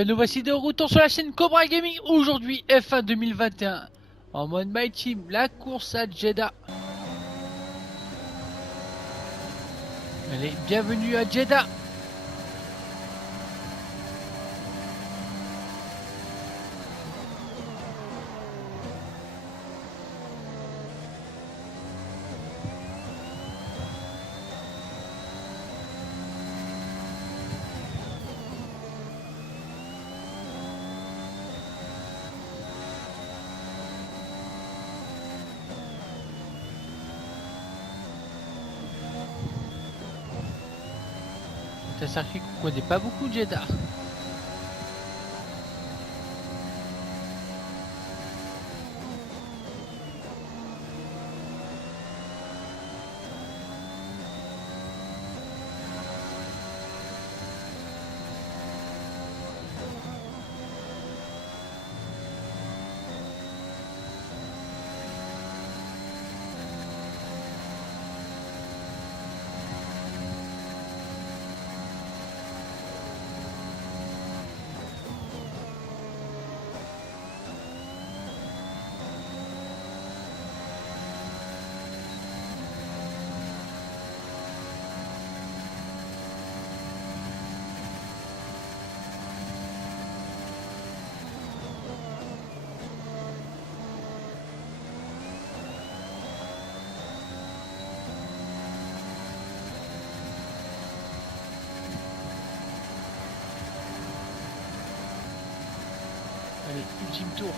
bien nous voici de retour sur la chaîne Cobra Gaming. Aujourd'hui F1 2021 en mode My Team, la course à Jeddah. Allez, bienvenue à Jeddah. C'est un circuit qu'on connaît pas beaucoup, Jeddah. Allez, ultime tour.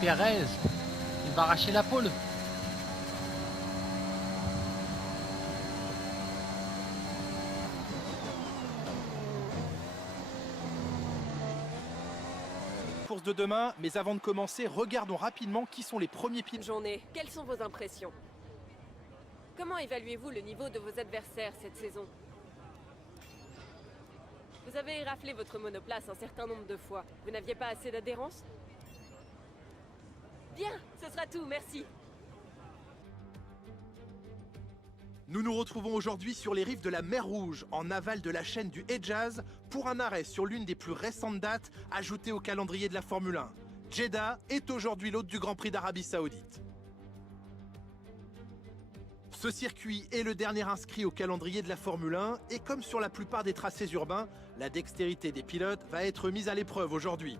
Perez, il va arracher la pole. Course de demain, mais avant de commencer, regardons rapidement qui sont les premiers pilotes. Journée, quelles sont vos impressions? Comment évaluez-vous le niveau de vos adversaires cette saison? Vous avez raflé votre monoplace un certain nombre de fois. Vous n'aviez pas assez d'adhérence? Bien, ce sera tout, merci. Nous nous retrouvons aujourd'hui sur les rives de la mer Rouge, en aval de la chaîne du Hedjaz, pour un arrêt sur l'une des plus récentes dates ajoutées au calendrier de la Formule 1. Jeddah est aujourd'hui l'hôte du Grand Prix d'Arabie Saoudite. Ce circuit est le dernier inscrit au calendrier de la Formule 1 et comme sur la plupart des tracés urbains, la dextérité des pilotes va être mise à l'épreuve aujourd'hui.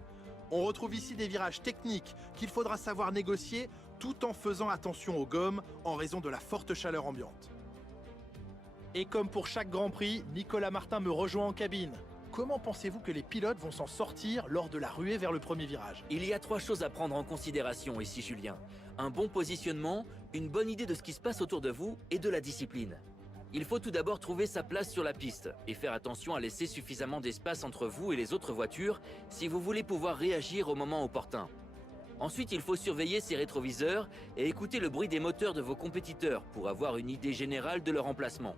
On retrouve ici des virages techniques qu'il faudra savoir négocier tout en faisant attention aux gommes en raison de la forte chaleur ambiante. Et comme pour chaque Grand Prix, Nicolas Martin me rejoint en cabine. Comment pensez-vous que les pilotes vont s'en sortir lors de la ruée vers le premier virage? Il y a 3 choses à prendre en considération ici, Julien. Un bon positionnement, une bonne idée de ce qui se passe autour de vous et de la discipline. Il faut tout d'abord trouver sa place sur la piste et faire attention à laisser suffisamment d'espace entre vous et les autres voitures si vous voulez pouvoir réagir au moment opportun. Ensuite, il faut surveiller ses rétroviseurs et écouter le bruit des moteurs de vos compétiteurs pour avoir une idée générale de leur emplacement.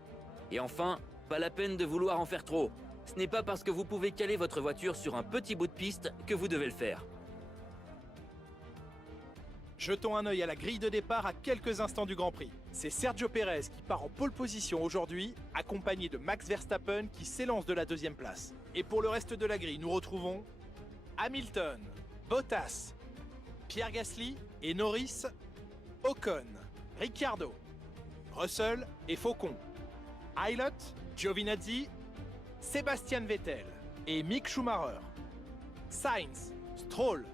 Et enfin, pas la peine de vouloir en faire trop. Ce n'est pas parce que vous pouvez caler votre voiture sur un petit bout de piste que vous devez le faire. Jetons un œil à la grille de départ à quelques instants du Grand Prix. C'est Sergio Pérez qui part en pole position aujourd'hui, accompagné de Max Verstappen qui s'élance de la deuxième place. Et pour le reste de la grille, nous retrouvons Hamilton, Bottas, Pierre Gasly et Norris, Ocon, Ricciardo, Russell et Faucon, Aylott, Giovinazzi, Sébastien Vettel et Mick Schumacher, Sainz, Stroll,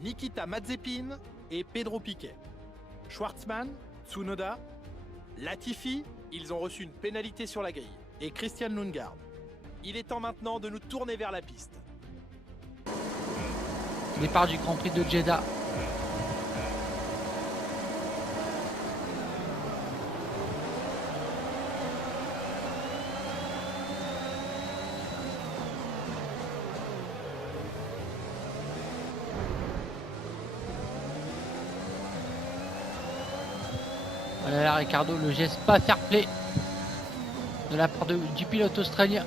Nikita Mazepin et Pedro Piquet. Schwartzmann, Tsunoda, Latifi, ils ont reçu une pénalité sur la grille. Et Christian Lundgaard. Il est temps maintenant de nous tourner vers la piste. Départ du Grand Prix de Jeddah. Voilà là Ricardo, le geste pas fair play de la part du pilote australien.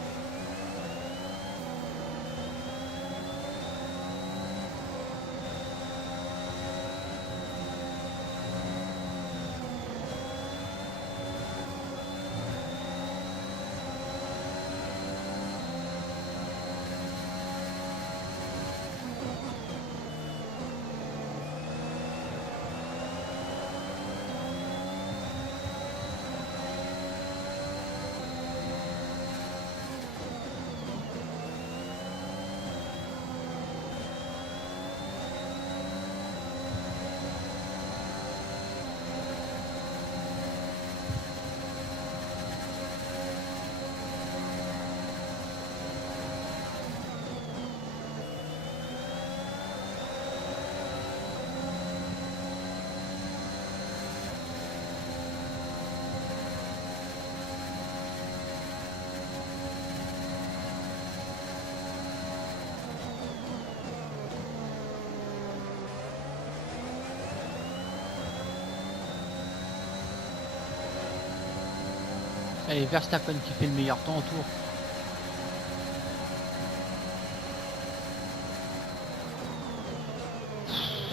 Allez, Verstappen qui fait le meilleur temps autour.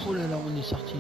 Oh là là, on est sorti.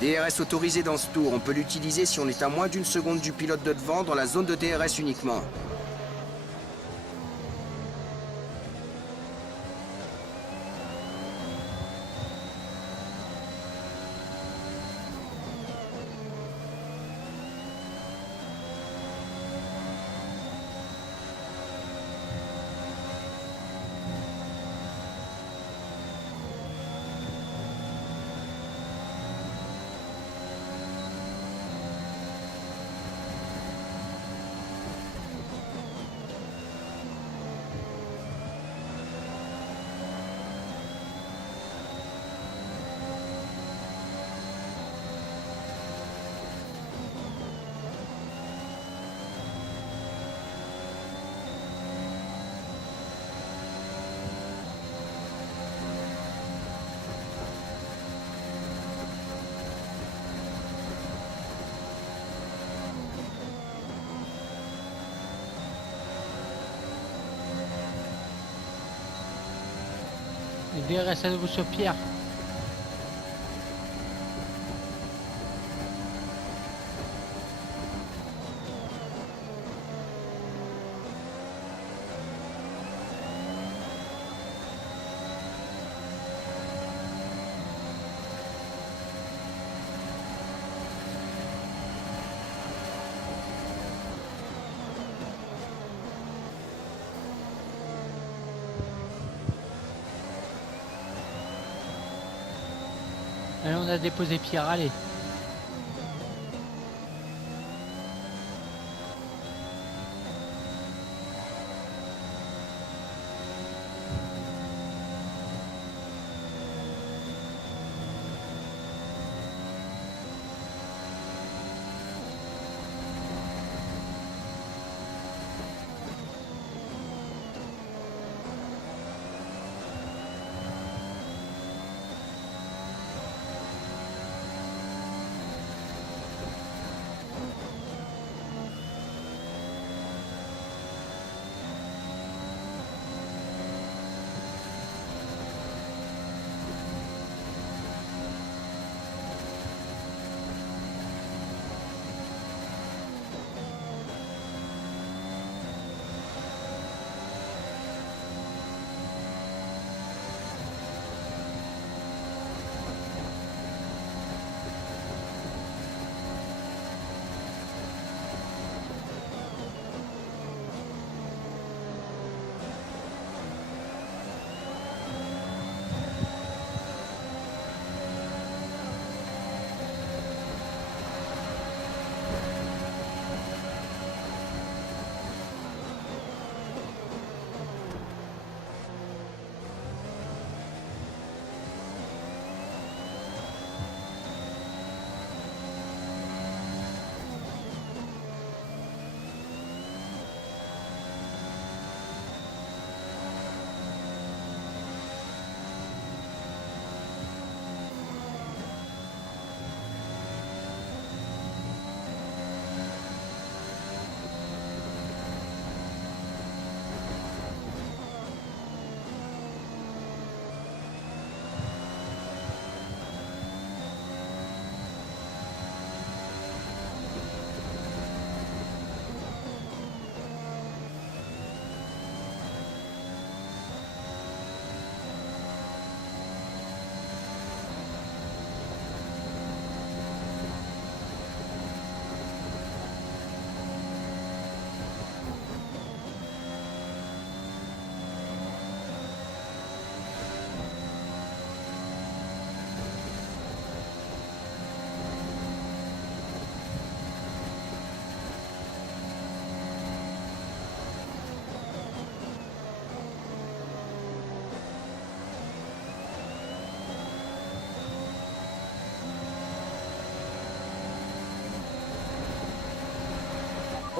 DRS autorisé dans ce tour, on peut l'utiliser si on est à moins d'une seconde du pilote de devant dans la zone de DRS uniquement. Les DRS à nouveau sur Pierre. Et on a déposé Pierre, allez.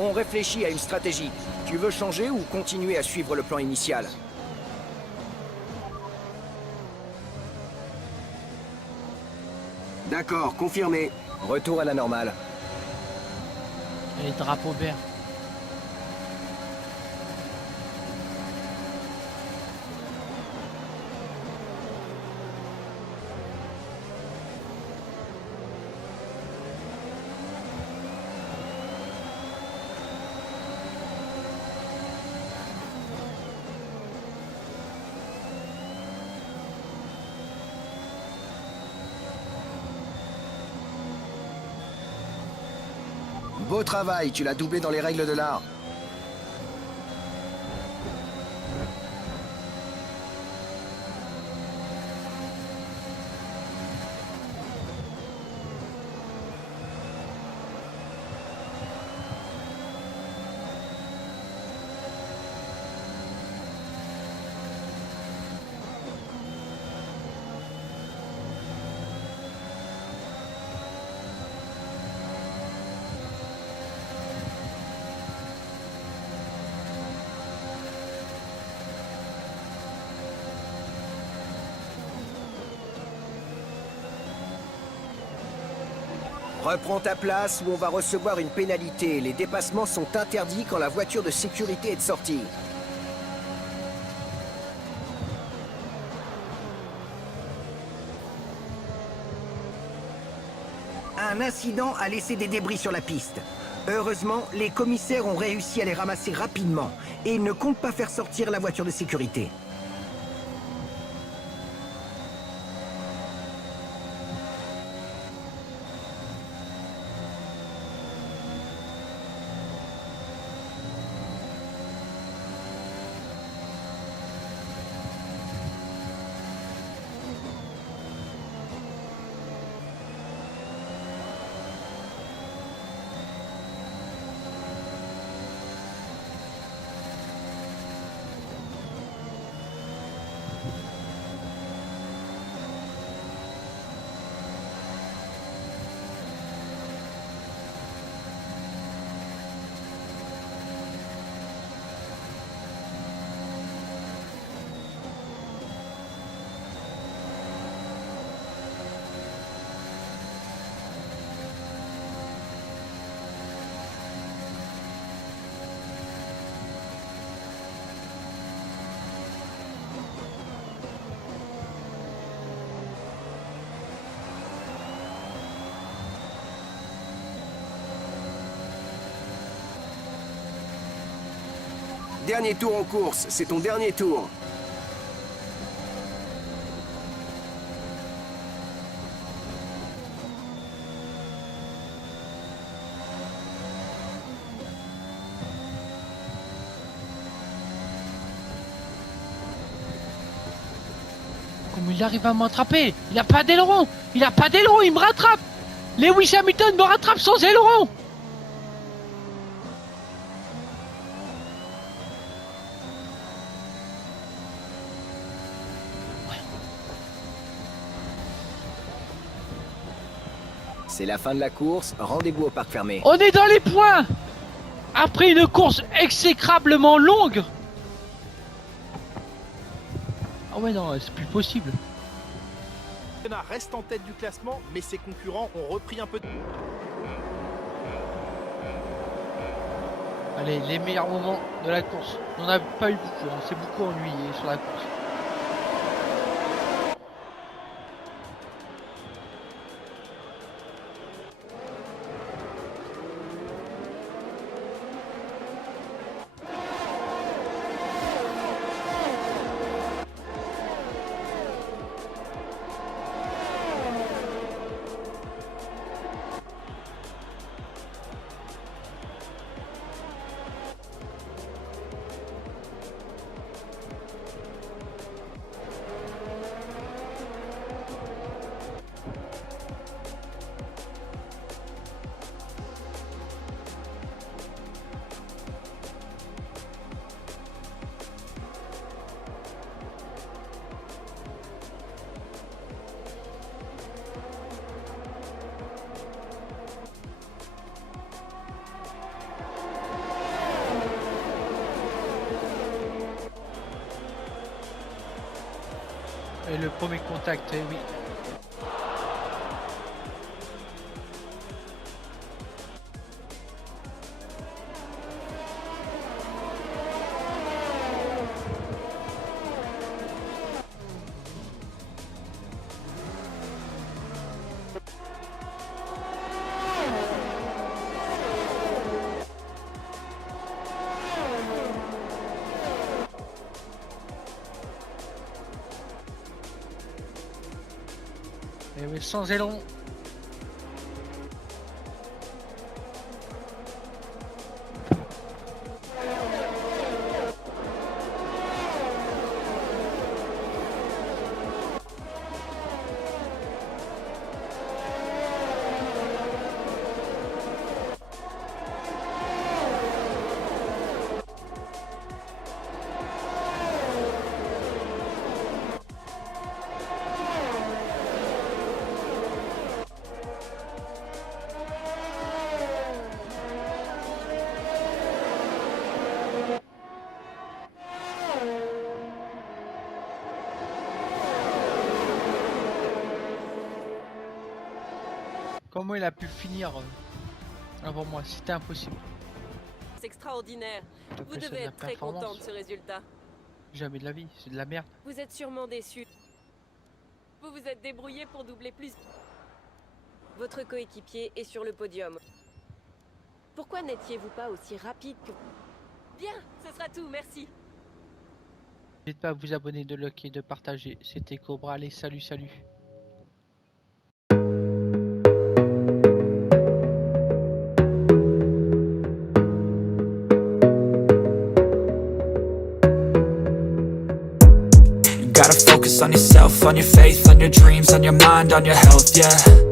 On réfléchit à une stratégie. Tu veux changer ou continuer à suivre le plan initial? D'accord, confirmé. Retour à la normale. Les drapeaux verts. Beau travail, tu l'as doublé dans les règles de l'art. Reprends ta place ou on va recevoir une pénalité. Les dépassements sont interdits quand la voiture de sécurité est de sortie. Un incident a laissé des débris sur la piste. Heureusement, les commissaires ont réussi à les ramasser rapidement et ils ne comptent pas faire sortir la voiture de sécurité. Dernier tour en course, c'est ton dernier tour. Comment il arrive à m'attraper? Il a pas d'aileron! Il a pas d'aileron, il me rattrape! Lewis Hamilton me rattrape sans aileron! C'est la fin de la course, rendez-vous au parc fermé. On est dans les points! Après une course exécrablement longue! Ah ouais non, c'est plus possible. Senna reste en tête du classement, mais ses concurrents ont repris un peu de... Allez, les meilleurs moments de la course. On n'a pas eu beaucoup, on s'est beaucoup ennuyé sur la course. Et le premier contact, eh oui. Et oui, sans aileron. Comment il a pu finir avant moi? C'était impossible. C'est extraordinaire. Donc, Vous c'est de devez la être très performance. content de ce résultat. Jamais de la vie, c'est de la merde. Vous êtes sûrement déçu. Vous vous êtes débrouillé pour doubler plus. Votre coéquipier est sur le podium. Pourquoi n'étiez-vous pas aussi rapide que... Bien, ce sera tout, merci. N'hésitez pas à vous abonner, de liker et de partager. C'était Cobra, allez, salut, salut. Gotta focus on yourself, on your faith, on your dreams, on your mind, on your health, yeah.